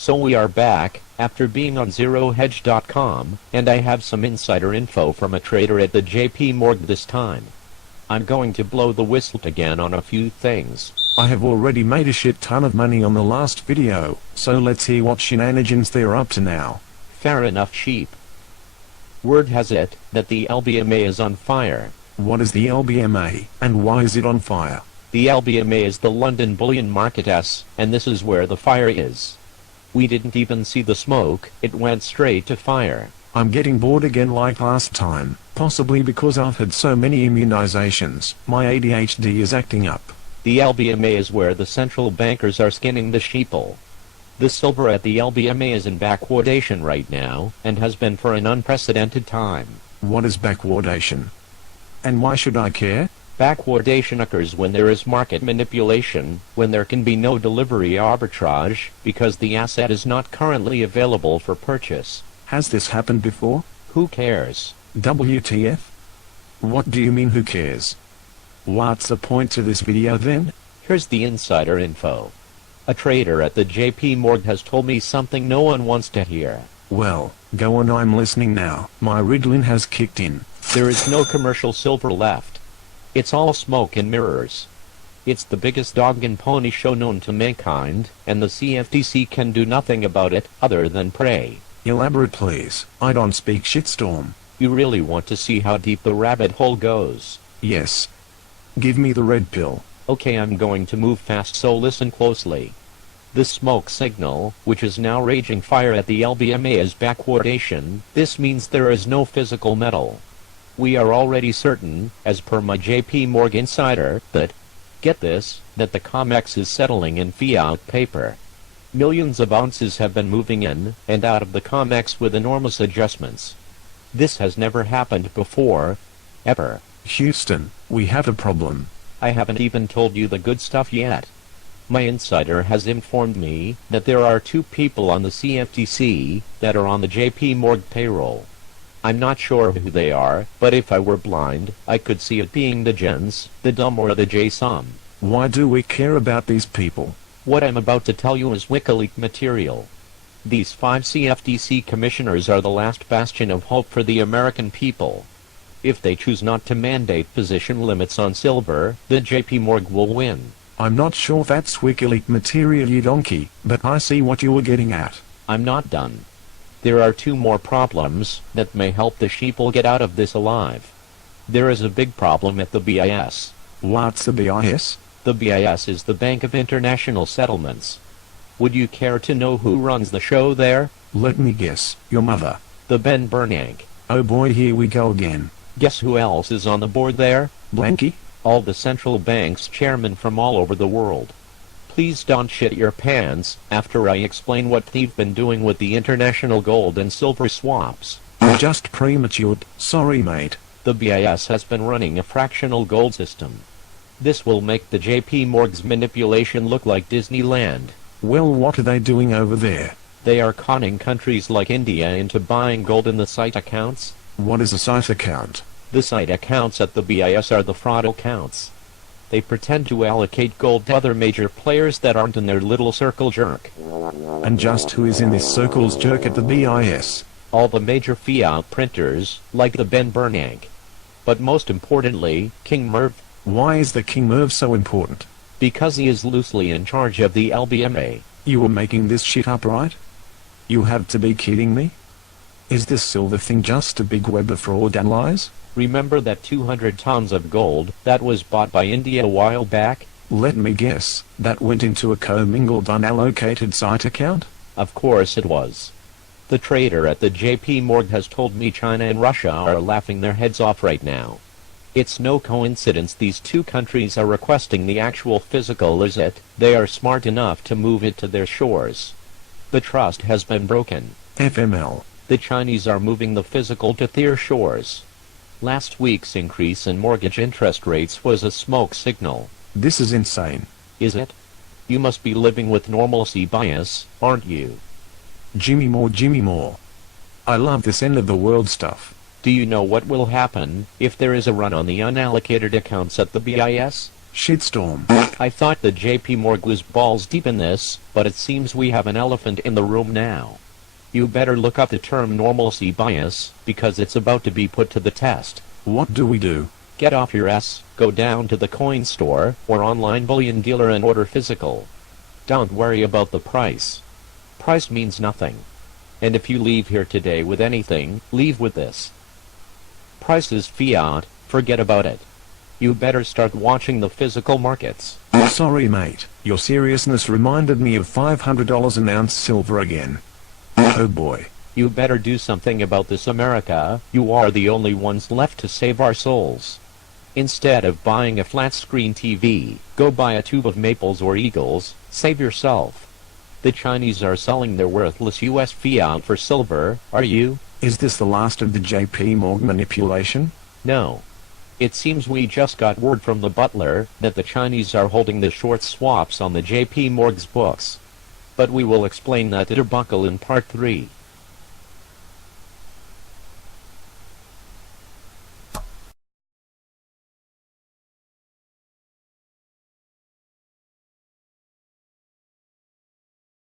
So we are back, after being on zerohedge.com, and I have some insider info from a trader at the JP Morgan this time. I'm going to blow the whistle again on a few things. I have already made a shit ton of money on the last video, so let's hear what shenanigans they're up to now. Fair enough, sheep. Word has it that the LBMA is on fire. What is the LBMA, and why is it on fire? The LBMA is the London bullion market, and this is where the fire is. We didn't even see the smoke, it went straight to fire. I'm getting bored again like last time, possibly because I've had so many immunizations, my ADHD is acting up. The LBMA is where the central bankers are skinning the sheeple. The silver at the LBMA is in backwardation right now, and has been for an unprecedented time. What is backwardation? And why should I care? Backwardation occurs when there is market manipulation, when there can be no delivery arbitrage, because the asset is not currently available for purchase. Has this happened before? Who cares? WTF? What do you mean who cares? What's the point to this video then? Here's the insider info. A trader at the JP Morgan has told me something no one wants to hear. Well, go on, I'm listening now. My Ritalin has kicked in. There is no commercial silver left. It's all smoke and mirrors. It's the biggest dog and pony show known to mankind, and the CFTC can do nothing about it other than pray. Elaborate please, I don't speak shitstorm. You really want to see how deep the rabbit hole goes? Yes. Give me the red pill. Okay, I'm going to move fast, so listen closely. The smoke signal, which is now raging fire at the LBMA, is backwardation. This means there is no physical metal. We are already certain, as per my JP Morgan insider, that, get this, that the Comex is settling in fiat paper. Millions of ounces have been moving in and out of the Comex with enormous adjustments. This has never happened before, ever. Houston, we have a problem. I haven't even told you the good stuff yet. My insider has informed me that there are 2 people on the CFTC that are on the JP Morgan payroll. I'm not sure who they are, but if I were blind, I could see it being the gens, the dumb, or the J-sum. Why do we care about these people? What I'm about to tell you is WikiLeaks material. These 5 CFTC commissioners are the last bastion of hope for the American people. If they choose not to mandate position limits on silver, the JP Morgan will win. I'm not sure that's WikiLeaks material, you donkey, but I see what you were getting at. I'm not done. There are 2 more problems that may help the sheeple get out of this alive. There is a big problem at the BIS. What's the BIS? The BIS is the Bank of International Settlements. Would you care to know who runs the show there? Let me guess, your mother. The Ben Bernanke. Oh boy, here we go again. Guess who else is on the board there? Blanky? All the central bank's chairmen from all over the world. Please don't shit your pants after I explain what they've been doing with the international gold and silver swaps. Just prematured, sorry mate. The BIS has been running a fractional gold system. This will make the JP Morgan's manipulation look like Disneyland. Well, what are they doing over there? They are conning countries like India into buying gold in the site accounts. What is a site account? The site accounts at the BIS are the fraud accounts. They pretend to allocate gold to other major players that aren't in their little circle jerk. And just who is in this circle's jerk at the BIS? All the major fiat printers, like the Ben Bernanke. But most importantly, King Merv. Why is the King Merv so important? Because he is loosely in charge of the LBMA. You were making this shit up, right? You have to be kidding me? Is this silver thing just a big web of fraud and lies? Remember that 200 tons of gold that was bought by India a while back? Let me guess, that went into a commingled unallocated site account? Of course it was. The trader at the JP Morgan has told me China and Russia are laughing their heads off right now. It's no coincidence these 2 countries are requesting the actual physical, is it? They are smart enough to move it to their shores. The trust has been broken. FML. The Chinese are moving the physical to their shores. Last week's increase in mortgage interest rates was a smoke signal. This is insane. Is it? You must be living with normalcy bias, aren't you? Jimmy Moore. I love this end of the world stuff. Do you know what will happen if there is a run on the unallocated accounts at the BIS? Shitstorm. I thought the JP Morg was balls deep in this, but it seems we have an elephant in the room now. You better look up the term normalcy bias, because it's about to be put to the test. What do we do? Get off your ass, go down to the coin store, or online bullion dealer and order physical. Don't worry about the price. Price means nothing. And if you leave here today with anything, leave with this. Price is fiat, forget about it. You better start watching the physical markets. Sorry mate, your seriousness reminded me of $500 an ounce silver again. Oh boy. You better do something about this, America. You are the only ones left to save our souls. Instead of buying a flat screen TV, go buy a tube of maples or eagles, save yourself. The Chinese are selling their worthless US fiat for silver, are you? Is this the last of the JP Morgan manipulation? No. It seems we just got word from the butler that the Chinese are holding the short swaps on the JP Morg's books. But we will explain that debacle in part 3.